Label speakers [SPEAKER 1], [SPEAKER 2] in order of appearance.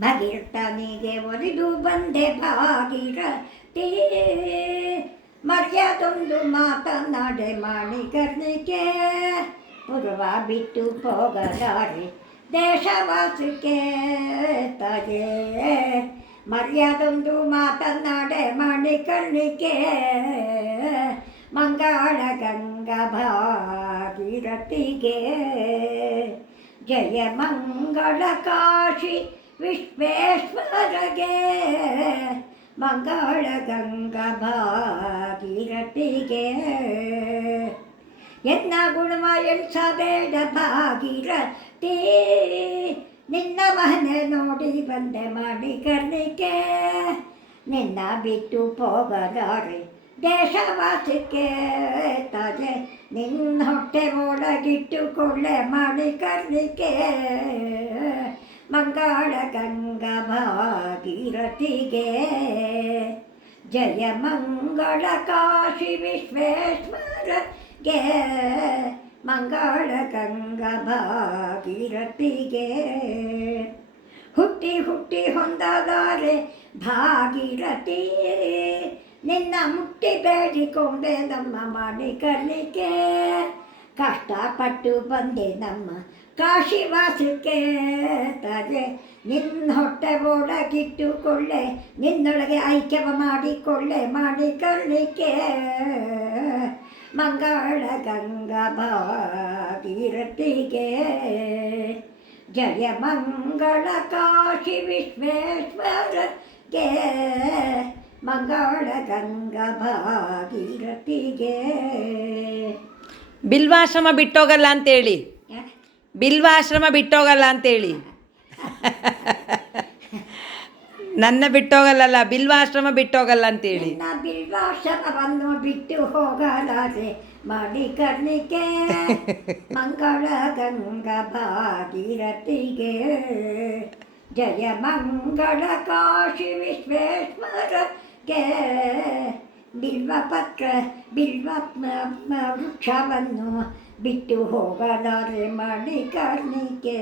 [SPEAKER 1] ಭಗೀರಥನಿಗೆ ಒಲಿದು ಬಂದೆ ಭಾಗೀರಥಿ ಮರ್ಯಾದೊಂದು ಮಾತನಾಡೆ ಮಾಣಿಕರ್ಣಿಕೆ. ಪೂರ್ವ ಬಿಟ್ಟು ಹೋಗಲಾರೆ ದೇಶವಾಸಿಕೆ ತಗೆ ಮರ್ಯಾದೊಂದು ಮಾತನಾಡೆ ಮಾಣಿಕರ್ಣಿಕೆ. ಮಂಗಳ ಗಂಗಾ ಭಾಗಿರತಿಗೆ ಜಯ ಮಂಗಳ ಕಾಶಿ. ವಿಶ್ವೇಶ್ವರಗೆ ಮಂಗಳ ಗಂಗಾ ಭಾಗೀರಥಿಗೆ ಎನ್ನ ಗುಣವ ಎಣಿಸಬೇಡ ಭಾಗೀರಥಿ ನಿನ್ನ ಮನೆ ನೋಡಿ ಬಂದೆ ಮಾಡಿ ಕರ್ಣಿಕೆ ನಿನ್ನ ಬಿಟ್ಟು ಹೋಗಲಾರೆ ದೇಶವಾಸಕ್ಕೆ ತಾಜೆ ನಿನ್ನ ಹೊಟ್ಟೆ ಒಳಗಿಟ್ಟುಕೊಳ್ಳೆ ಮಾಡಿ ಕರ್ಣಿಕೆ ಮಂಗಳ ಗಂಗಾ ಭಾಗೀರಥಿಗೆ ಜಯ ಮಂಗಳ ಕಾಶಿ ವಿಶ್ವೇಶ್ವರಗೆ. ಮಂಗಳ ಗಂಗಾ ಭಾಗೀರಥಿಗೆ ಹುಟ್ಟಿ ಹುಟ್ಟಿ ಹೊಂದದಾರೆ ಭಾಗಿರತಿ ನಿನ್ನ ಮುಟ್ಟಿ ಬೇಡಿಕೊಂಡೆ ನಮ್ಮ ಮಾಣಿಕರ್ಣಿಕೆ ಕಷ್ಟಪಟ್ಟು ಬಂದೆ ನಮ್ಮ ಕಾಶಿವಾಸಕ್ಕೆ ತಾಜೆ. ನಿನ್ನ ಹೊಟ್ಟೆ ಒಳಗಿಟ್ಟುಕೊಳ್ಳೆ ನಿನ್ನೊಳಗೆ ಐಕ್ಯವ ಮಾಡಿಕೊಳ್ಳೆ ಮಾಡಿಕೊಳ್ಳಿಕ್ಕೆ ಮಂಗಳ ಗಂಗಾ ಭಾಗೀರಥಿಗೆ. ಜಯ ಮಂಗಳ ಕಾಶಿ ವಿಶ್ವೇಶ್ವರಗೆ. ಮಂಗಳ ಗಂಗಾ ಭಾಗೀರಥಿಗೆ.
[SPEAKER 2] ಬಿಲ್ವಾಶ್ರಮ ಬಿಟ್ಟೋಗಲ್ಲ ಅಂತೇಳಿ. ಬಿಲ್ವಾಶ್ರಮ ಬಿಟ್ಟೋಗಲ್ಲ ಅಂತೇಳಿ. ನನ್ನ ಬಿಟ್ಟೋಗಲ್ಲಲ್ಲ ಬಿಲ್ವಾಶ್ರಮ ಬಿಟ್ಟೋಗಲ್ಲ ಅಂತೇಳಿ.
[SPEAKER 1] ಬಿಲ್ವಾಶ್ರಮವನ್ನು ಬಿಟ್ಟು ಹೋಗಲಾರೆ ಮಣಿಕರ್ಣಿಕೆ. ಮಂಗಳ ಗಂಗಾ ಭಾಗೀರಥಿಗೆ ಜಯ ಮಂಗಳ ಕಾಶಿ ವಿಶ್ವೇಶ್ವರ ಬಿಲ್ವ ಪತ್ರ ಬಿಲ್ವ ವೃಕ್ಷವನ್ನು ಬಿಟ್ಟು ಹೋಗಲಾರೆ ಮಣಿಕರ್ಣಿಕೆ.